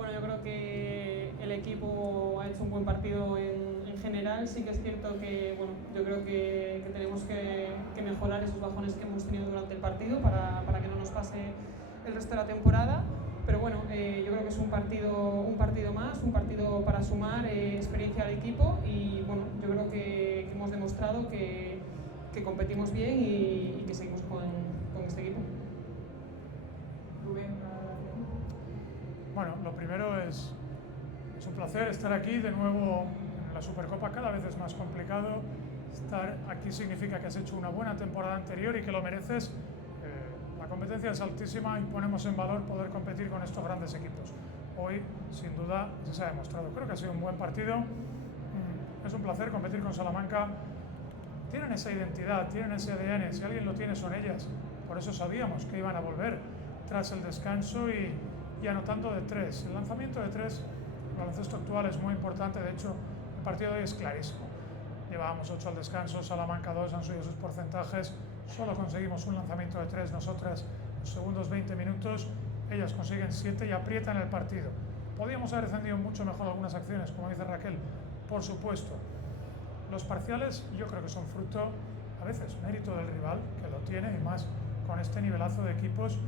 Bueno, yo creo que el equipo ha hecho un buen partido en general. Sí que es cierto que, bueno, yo creo que tenemos que mejorar esos bajones que hemos tenido durante el partido para que no nos pase el resto de la temporada. Pero bueno, yo creo que es un partido más, un partido para sumar experiencia al equipo y bueno, yo creo que hemos demostrado que competimos bien y que seguimos con este equipo. Rubén. Bueno, lo primero es un placer estar aquí de nuevo en la Supercopa. Cada vez es más complicado. Estar aquí significa que has hecho una buena temporada anterior y que lo mereces. La competencia es altísima y ponemos en valor poder competir con estos grandes equipos. Hoy, sin duda, se ha demostrado. Creo que ha sido un buen partido. Es un placer competir con Salamanca. Tienen esa identidad, tienen ese ADN. Si alguien lo tiene, son ellas. Por eso sabíamos que iban a volver tras el descanso y anotando de 3. El lanzamiento de 3, el baloncesto actual es muy importante. De hecho, el partido de hoy es clarísimo. Llevábamos 8 al descanso, Salamanca 2, han subido sus porcentajes. Solo conseguimos un lanzamiento de 3 nosotras los segundos 20 minutos. Ellas consiguen 7 y aprietan el partido. Podíamos haber defendido mucho mejor algunas acciones, como dice Raquel, por supuesto. Los parciales yo creo que son fruto, a veces, mérito del rival, que lo tiene, y más con este nivelazo de equipos.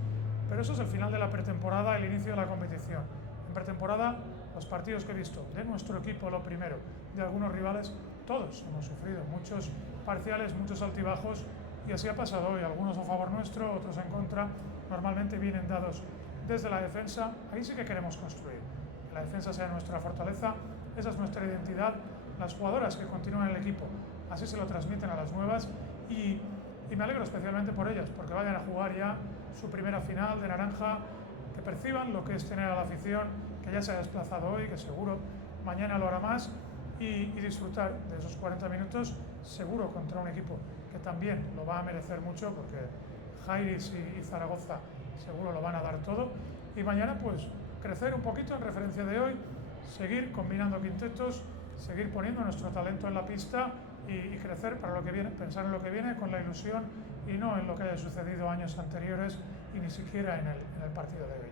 Pero eso es el final de la pretemporada, el inicio de la competición. En pretemporada, los partidos que he visto de nuestro equipo, lo primero, de algunos rivales, todos hemos sufrido muchos parciales, muchos altibajos, y así ha pasado hoy, algunos a favor nuestro, otros en contra. Normalmente vienen dados desde la defensa. Ahí sí que queremos construir. Que la defensa sea nuestra fortaleza, esa es nuestra identidad. Las jugadoras que continúan en el equipo, así se lo transmiten a las nuevas y me alegro especialmente por ellas, porque vayan a jugar ya su primera final de naranja, que perciban lo que es tener a la afición, que ya se ha desplazado hoy, que seguro mañana lo hará más, y disfrutar de esos 40 minutos seguro contra un equipo que también lo va a merecer mucho, porque Jairis y Zaragoza seguro lo van a dar todo, y mañana pues crecer un poquito en referencia de hoy, seguir combinando quintetos, seguir poniendo nuestro talento en la pista y crecer para lo que viene, pensar en lo que viene con la ilusión y no en lo que haya sucedido años anteriores y ni siquiera en el partido de hoy.